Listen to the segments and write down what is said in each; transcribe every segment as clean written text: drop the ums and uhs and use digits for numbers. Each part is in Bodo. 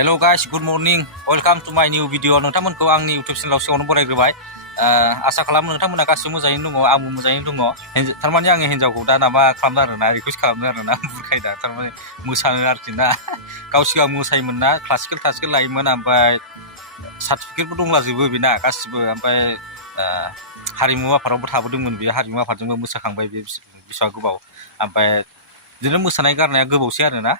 Hello guys, good morning. Welcome to my new video. नोंथांमोनखौ आंनि YouTube चेनेलाव सिगाङावनो बरायग्रोबाय। आसा खालामो नोंथांमोना गासिबो मोजाङैनो दङ, आंबो मोजाङैनो दङ। थारमाने आङो हिन्जावखौ दा माबा खालामदों आरोना, रिकुवेस्ट खालामदों आरोना, बुरखायदा थारमाने मोसानो आरोखि ना। गाव सिगां मोसायोमोन ना, क्लासिकेल लायोमोन, ओमफ्राय सार्टिफिकेटबो दंलाजोबो बेना गासिबो। ओमफ्राय हारिमु आफादावबो थाबोदोंमोन, बेयो हारिमु आफादजोंबो मोसाखांबाय, बे बेसेबां गोबाव। ओमफ्राय बिदिनो मोसानाय गारनाया गोबावसै आरोना।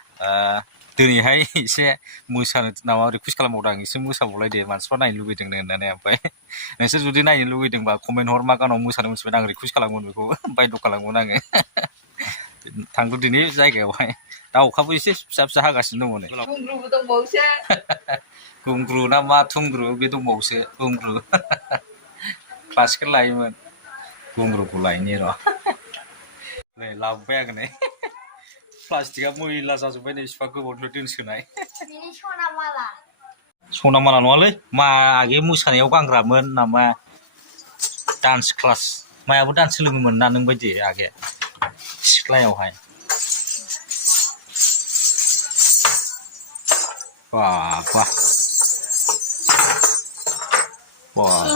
दिनैहाय एसे मोसानो माबा रिकुवेस्ट खालामबावदों आं, एसे मोसाबावलाय दे, मानसिफ्रा नायनो लुबैदोंनो होननानै। ओमफ्राय नोंसोर जुदि नायनो लुबैदोंबा कमेन्ट हर, मा गानाव मोसानो मोनसिगोन, आं रिकुवेस्ट खालामगोन, बेखौ बायद' खालामगोन आङो। थांगौ दिनै जायगायावहाय। दा अखाबो एसे फिसा फिसा हागासिनो दङ नै। गुंग्रुबो दंबावोसो। गुंग्रु ना मा थुंग्रु बे दंबावोसो, गुंग्रु। क्लासिकेल लायोमोन, गुंग्रुखौ लायनि र'। नै लाबोबाय आङो नै। प्लास्टिकआ मैला जाजोब्बाय नै, बिसिबा गोबावनिफ्राय दोनसोनाय। सना माला नङालै, मा आगे मोसानायाव गानग्रामोन नामा। डान्स क्लास, मायाबो डान्स सोलोङोमोन ना नों बायदि आगे सिख्लायावहाय। वाह वाह वाह।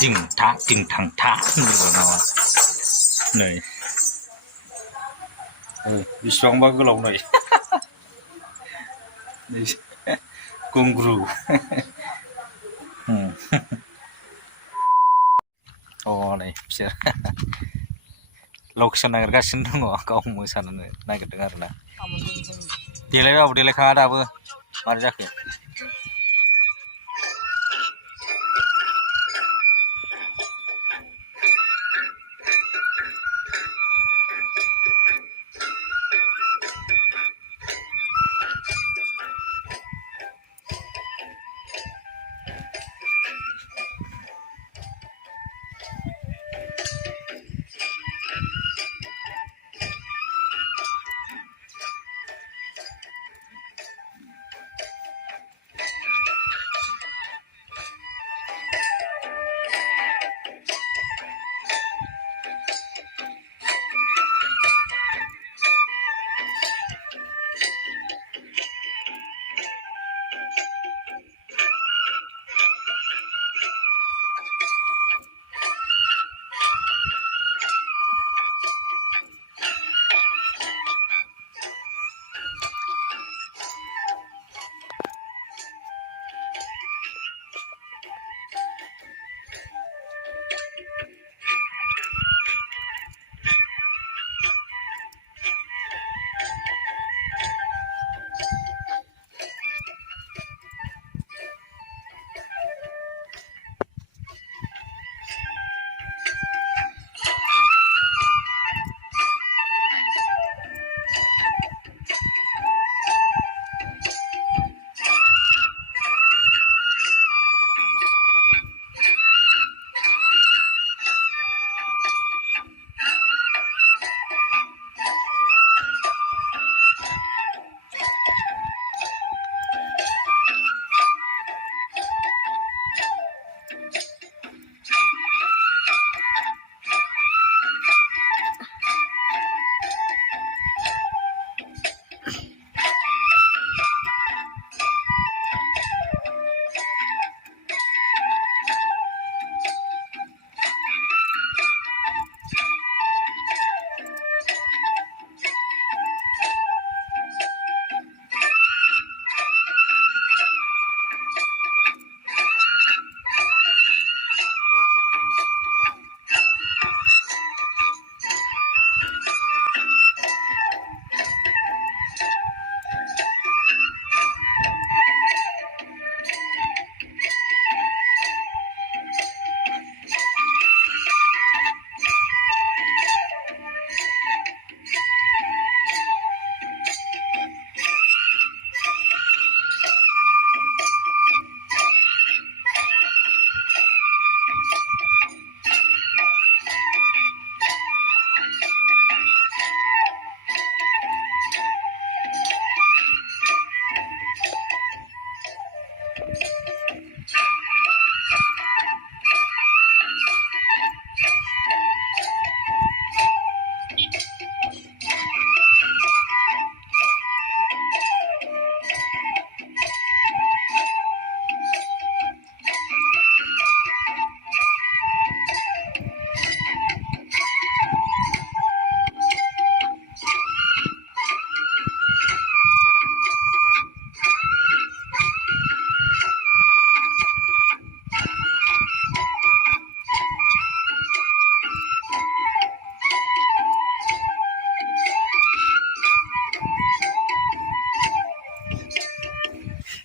दिं थां था होनदों नामा नै। बेसेबांबा गोलाव नै। गुंग्रु। नै बिसोर लकेसन नागिरगासिनो दङ, गाव मोसानो नागिरदों आरोना। देलायबाबो देलायखाङा दाबो, मारै जाखो।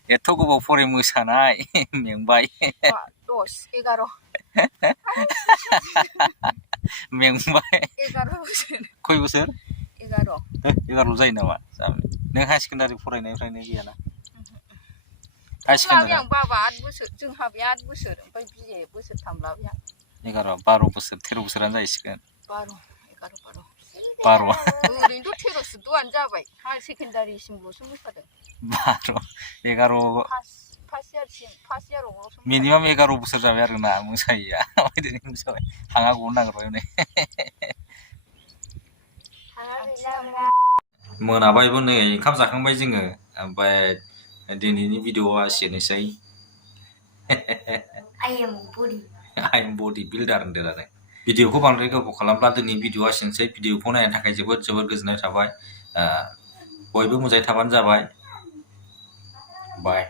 एथ' गोबाव फराय मोसानाय मेंबाय 10, 11 मेंबाय 11 बोसोर खय बोसोर 11 11 जायो नामा नों हायार सेकेन्डारि फरायनायनिफ्रायनो गैयाना हायार लाबाय सेकेन्डारि आं बाबा 8 बोसोर जोंहा बे 8 बोसोर ओमफ्राय बिए बोसोरथाम लाबाय आं 11 12 बोसोर 13 बोसोरानो जाहैसिगोन 12 11 12 ओरैनोथ' 13 14 जाबाय हायार सेकेन्डारिसिमल'सो मोसादों 12 11 फार्स्ट इयारावल'सो मिनिमाम 11 बोसोर जाबाय आरोना मोसायैया माबायदि मोसाबाय हाङा गनो नागिरबाय हनै मोनाबायबो नै ओंखाम जाखांबाय जोङो ओमफ्राय दिनैनि भिडिअआ एसेनोसै I am body builder होनदों आरो भिडिअखौ बांद्राय गोबाव खालामब्ला दिनै भिडिअआ एसेनोसै भिडिअखौ नायनो थाखाय जोबोद गोजोननाय थाबाय बयबो मोजाङै थाबानो जाबाय बाय